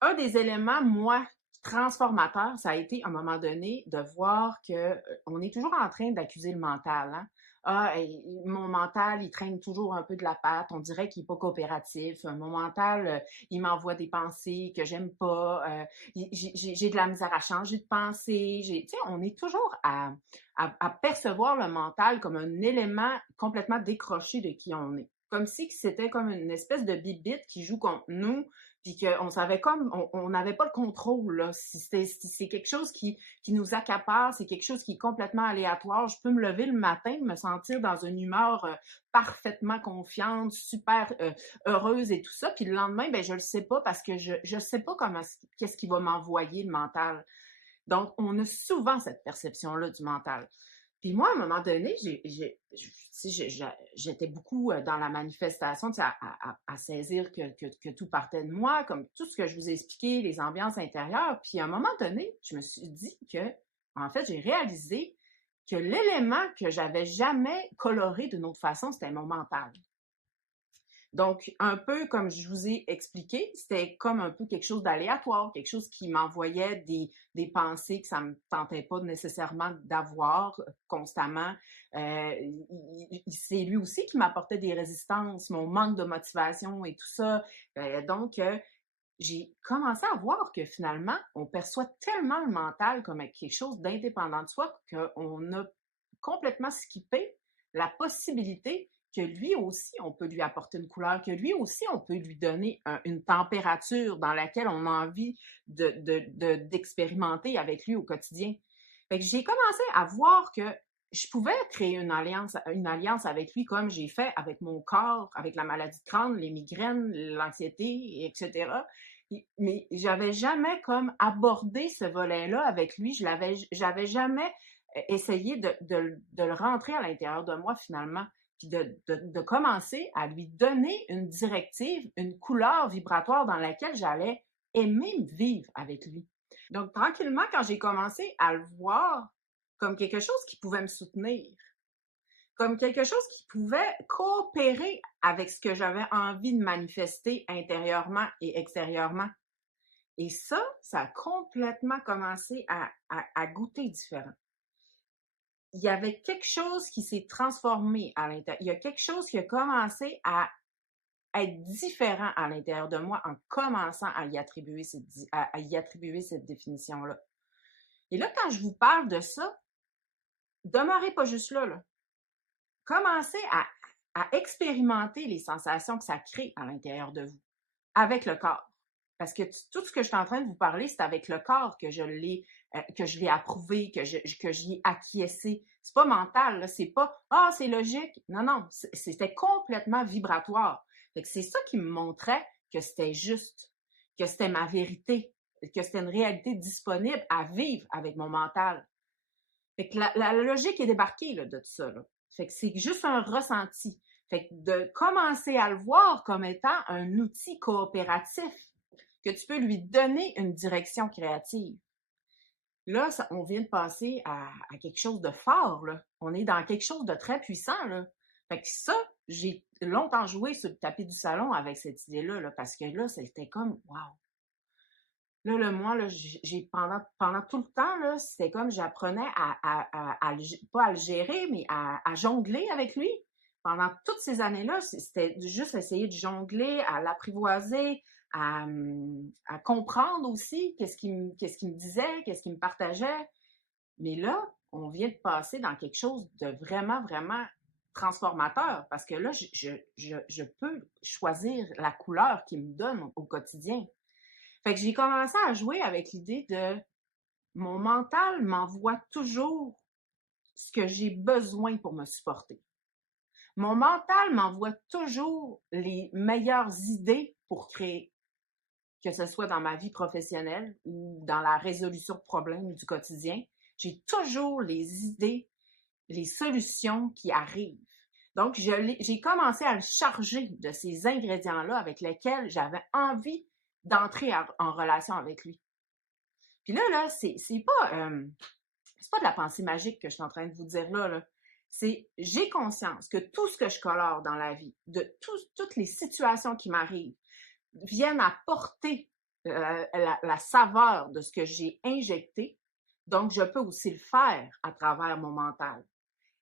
un des éléments, moi, transformateurs, ça a été, à un moment donné, de voir que on est toujours en train d'accuser le mental, hein. Ah, mon mental, il traîne toujours un peu de la patte. On dirait qu'il est pas coopératif. Mon mental, il m'envoie des pensées que j'aime pas. J'ai de la misère à changer de pensée. Tu sais, on est toujours à percevoir le mental comme un élément complètement décroché de qui on est. Comme si c'était comme une espèce de bibite qui joue contre nous, puis qu'on savait comme, on n'avait pas le contrôle, là. Si c'est quelque chose qui nous accapare, c'est quelque chose qui est complètement aléatoire. Je peux me lever le matin, me sentir dans une humeur parfaitement confiante, super heureuse et tout ça, puis le lendemain, ben je le sais pas parce que je sais pas comment, qu'est-ce qui va m'envoyer le mental. Donc, on a souvent cette perception-là du mental. Puis moi, à un moment donné, j'étais beaucoup dans la manifestation, à saisir que tout partait de moi, comme tout ce que je vous ai expliqué, les ambiances intérieures. Puis à un moment donné, je me suis dit que, en fait, j'ai réalisé que l'élément que j'avais jamais coloré d'une autre façon, c'était mon mental. Donc, un peu comme je vous ai expliqué, c'était comme un peu quelque chose d'aléatoire, quelque chose qui m'envoyait des pensées que ça me tentait pas nécessairement d'avoir constamment. C'est lui aussi qui m'apportait des résistances, mon manque de motivation et tout ça. Donc, j'ai commencé à voir que finalement, on perçoit tellement le mental comme quelque chose d'indépendant de soi qu'on a complètement skippé la possibilité que lui aussi, on peut lui apporter une couleur, que lui aussi, on peut lui donner une température dans laquelle on a envie d'expérimenter avec lui au quotidien. Fait que j'ai commencé à voir que je pouvais créer une alliance avec lui comme j'ai fait avec mon corps, avec la maladie de Crohn, les migraines, l'anxiété, etc. Mais j'avais jamais comme abordé ce volet-là avec lui. J'avais jamais essayé de le rentrer à l'intérieur de moi finalement, puis de commencer à lui donner une directive, une couleur vibratoire dans laquelle j'allais aimer vivre avec lui. Donc, tranquillement, quand j'ai commencé à le voir comme quelque chose qui pouvait me soutenir, comme quelque chose qui pouvait coopérer avec ce que j'avais envie de manifester intérieurement et extérieurement. Et ça a complètement commencé à goûter différent. Il y avait quelque chose qui s'est transformé à l'intérieur. Il y a quelque chose qui a commencé à être différent à l'intérieur de moi en commençant à y attribuer cette définition-là. Et là, quand je vous parle de ça, demeurez pas juste là. Commencez à expérimenter les sensations que ça crée à l'intérieur de vous, avec le corps. Parce que tout ce que je suis en train de vous parler, c'est avec le corps que je l'ai approuvé, que j'y ai acquiescé. C'est pas mental, là. C'est pas ah, c'est logique. Non, non, c'était complètement vibratoire. Fait que c'est ça qui me montrait que c'était juste, que c'était ma vérité, que c'était une réalité disponible à vivre avec mon mental. Fait que la logique est débarquée là, de tout ça. Là. Fait que c'est juste un ressenti. Fait que de commencer à le voir comme étant un outil coopératif, que tu peux lui donner une direction créative. Là, on vient de passer à quelque chose de fort. Là. On est dans quelque chose de très puissant. Là. Fait que ça, j'ai longtemps joué sur le tapis du salon avec cette idée-là, là, parce que là, c'était comme wow. Là, moi, là, j'ai pendant tout le temps, là, c'était comme j'apprenais pas à le gérer, mais à jongler avec lui. Pendant toutes ces années-là, c'était juste essayer de jongler, à l'apprivoiser, à comprendre aussi qu'est-ce qu'il me disait, qu'est-ce qu'il me partageait. Mais là, on vient de passer dans quelque chose de vraiment, vraiment transformateur parce que là, je peux choisir la couleur qu'il me donne au quotidien. Fait que j'ai commencé à jouer avec l'idée de mon mental m'envoie toujours ce que j'ai besoin pour me supporter. Mon mental m'envoie toujours les meilleures idées pour créer, que ce soit dans ma vie professionnelle ou dans la résolution de problèmes du quotidien. J'ai toujours les idées, les solutions qui arrivent. Donc, j'ai commencé à le charger de ces ingrédients-là avec lesquels j'avais envie d'entrer en relation avec lui. Puis là, c'est pas de la pensée magique que je suis en train de vous dire là. C'est j'ai conscience que tout ce que je colore dans la vie, toutes les situations qui m'arrivent, viennent apporter la saveur de ce que j'ai injecté. Donc, je peux aussi le faire à travers mon mental.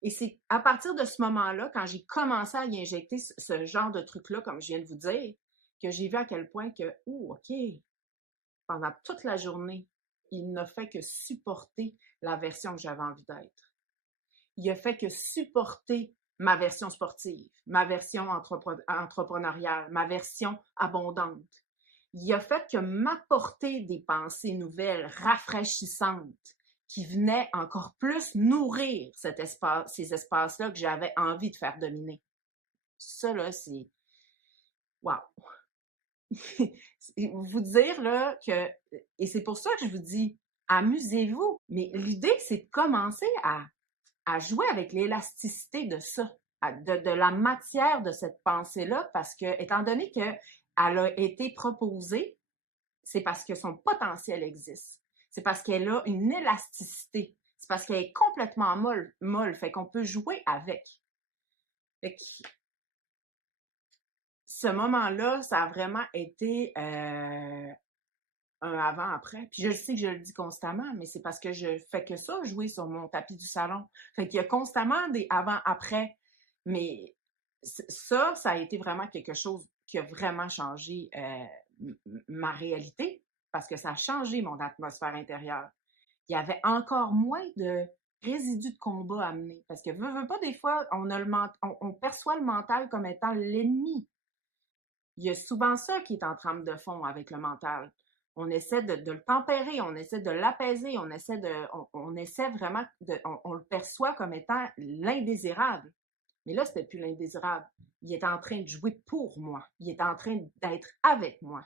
Et c'est à partir de ce moment-là, quand j'ai commencé à y injecter ce genre de truc-là, comme je viens de vous dire, que j'ai vu à quel point que, oh, OK, pendant toute la journée, il n'a fait que supporter la version que j'avais envie d'être. Il a fait que supporter ma version sportive, ma version entrepreneuriale, ma version abondante. Il a fait que m'apporter des pensées nouvelles, rafraîchissantes, qui venaient encore plus nourrir ces espaces-là que j'avais envie de faire dominer. Ça, là, c'est... Wow! Vous dire, là, que... Et c'est pour ça que je vous dis, amusez-vous. Mais l'idée, c'est de commencer à jouer avec l'élasticité de ça, de la matière de cette pensée-là, parce que, étant donné qu'elle a été proposée, c'est parce que son potentiel existe. C'est parce qu'elle a une élasticité. C'est parce qu'elle est complètement molle, fait qu'on peut jouer avec. Fait que ce moment-là, ça a vraiment été un avant-après. Puis je sais que je le dis constamment, mais c'est parce que je fais que ça, jouer sur mon tapis du salon. Fait qu'il y a constamment des avant-après. Mais ça a été vraiment quelque chose qui a vraiment changé ma réalité parce que ça a changé mon atmosphère intérieure. Il y avait encore moins de résidus de combat à mener. Parce que, veux pas, des fois, on perçoit le mental comme étant l'ennemi. Il y a souvent ça qui est en trame de fond avec le mental. On essaie de le tempérer, on essaie de l'apaiser, on essaie vraiment, on le perçoit comme étant l'indésirable. Mais là, c'était plus l'indésirable. Il est en train de jouer pour moi. Il est en train d'être avec moi.